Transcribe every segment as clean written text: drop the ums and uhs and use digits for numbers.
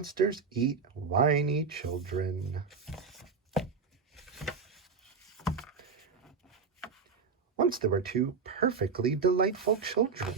monsters eat whiny children. Once there were two perfectly delightful children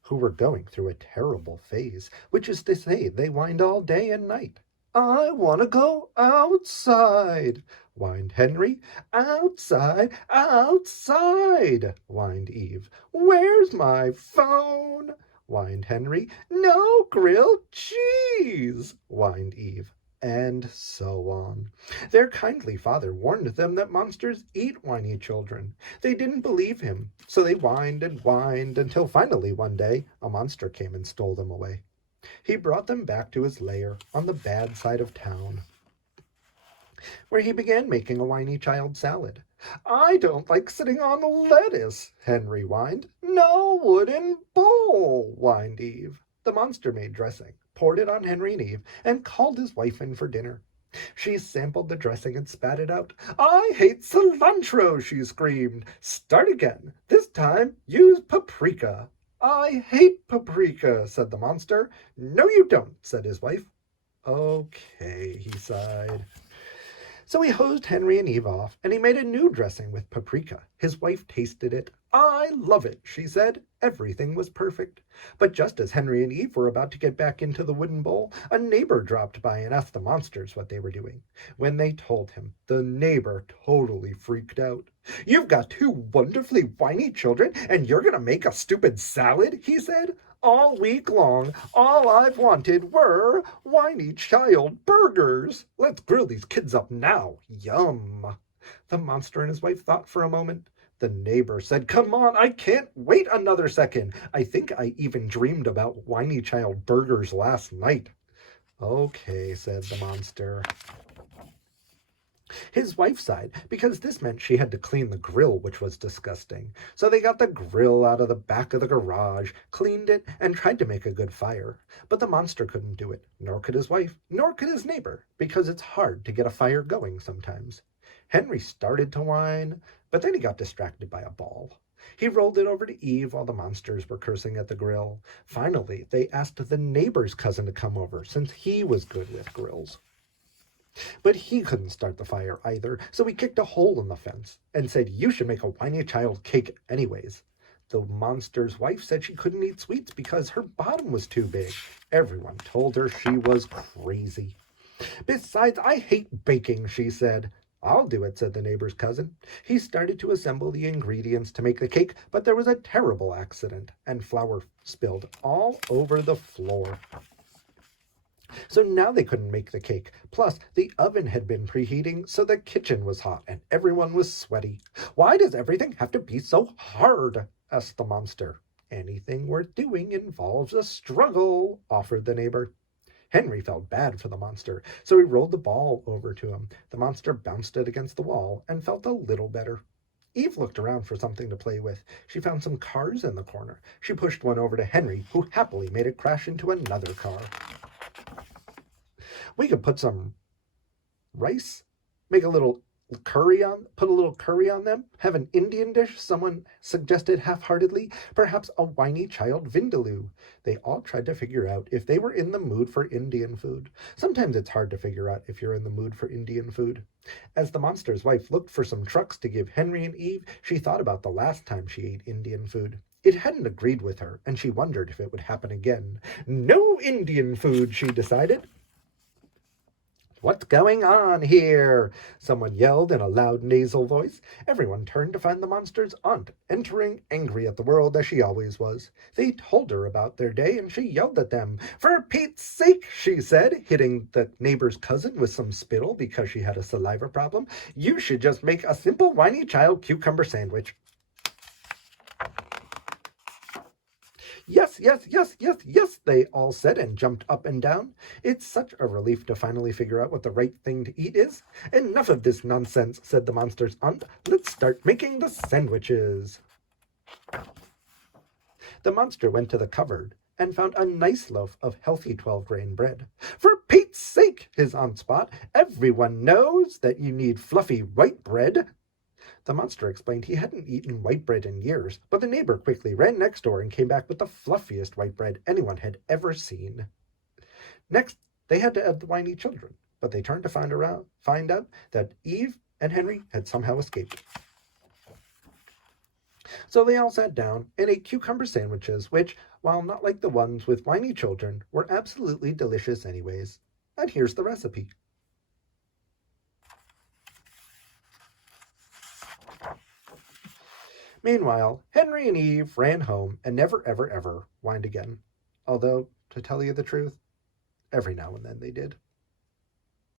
who were going through a terrible phase, which is to say they whined all day and night. I want to go outside, whined Henry. Outside, outside, whined Eve. Where's my phone? Whined Henry. No grilled cheese, whined Eve. And so on. Their kindly father warned them that monsters eat whiny children. They didn't believe him, so they whined and whined until finally one day a monster came and stole them away. He brought them back to his lair on the bad side of town, where he began making a whiny child salad. I don't like sitting on the lettuce, Henry whined. No wooden bowl, whined Eve. The monster made dressing, poured it on Henry and Eve, and called his wife in for dinner. She sampled the dressing and spat it out. I hate cilantro, she screamed. Start again. This time use paprika. I hate paprika, said the monster. No, you don't, said his wife. Okay, he sighed. So he hosed Henry and Eve off, and he made a new dressing with paprika. His wife tasted it. I love it, she said. Everything was perfect. But just as Henry and Eve were about to get back into the wooden bowl, a neighbor dropped by and asked the monsters what they were doing. When they told him, the neighbor totally freaked out. You've got two wonderfully whiny children, and you're going to make a stupid salad, he said. All week long, all I've wanted were whiny child burgers. Let's grill these kids up now. Yum. The monster and his wife thought for a moment. The neighbor said, come on, I can't wait another second. I think I even dreamed about whiny child burgers last night. Okay, said the monster. His wife sighed, because this meant she had to clean the grill, which was disgusting. So they got the grill out of the back of the garage, cleaned it, and tried to make a good fire. But the monster couldn't do it, nor could his wife, nor could his neighbor, because it's hard to get a fire going sometimes. Henry started to whine, but then he got distracted by a ball. He rolled it over to Eve while the monsters were cursing at the grill. Finally, they asked the neighbor's cousin to come over, since he was good with grills. But he couldn't start the fire either, so he kicked a hole in the fence and said, you should make a whiny child cake anyways. The monster's wife said she couldn't eat sweets because her bottom was too big. Everyone told her she was crazy. Besides, I hate baking, she said. I'll do it, said the neighbor's cousin. He started to assemble the ingredients to make the cake, but there was a terrible accident, and flour spilled all over the floor. So now they couldn't make the cake. Plus, the oven had been preheating, so the kitchen was hot and everyone was sweaty. Why does everything have to be so hard? Asked the monster. Anything worth doing involves a struggle, offered the neighbor. Henry felt bad for the monster, so he rolled the ball over to him. The monster bounced it against the wall and felt a little better. Eve looked around for something to play with. She found some cars in the corner. She pushed one over to Henry, who happily made it crash into another car. We could put some rice, make a little put a little curry on them, have an Indian dish, someone suggested half-heartedly, perhaps a whiny child vindaloo. They all tried to figure out if they were in the mood for Indian food. Sometimes it's hard to figure out if you're in the mood for Indian food. As the monster's wife looked for some trucks to give Henry and Eve, she thought about the last time she ate Indian food. It hadn't agreed with her, and she wondered if it would happen again. No Indian food, she decided. What's going on here? Someone yelled in a loud nasal voice. Everyone turned to find the monster's aunt, entering angry at the world as she always was. They told her about their day and she yelled at them. For Pete's sake, she said, hitting the neighbor's cousin with some spittle because she had a saliva problem. You should just make a simple whiny child cucumber sandwich. Yes, yes, yes, yes, yes, they all said and jumped up and down. It's such a relief to finally figure out what the right thing to eat is. Enough of this nonsense, said the monster's aunt. Let's start making the sandwiches. The monster went to the cupboard and found a nice loaf of healthy 12-grain bread. For Pete's sake, his aunt spat, everyone knows that you need fluffy white bread. The monster explained he hadn't eaten white bread in years, but the neighbor quickly ran next door and came back with the fluffiest white bread anyone had ever seen. Next, they had to add the whiny children, but they turned to find out that Eve and Henry had somehow escaped. So they all sat down and ate cucumber sandwiches, which, while not like the ones with whiny children, were absolutely delicious anyways. And here's the recipe. Meanwhile, Henry and Eve ran home and never, ever, ever whined again. Although, to tell you the truth, every now and then they did.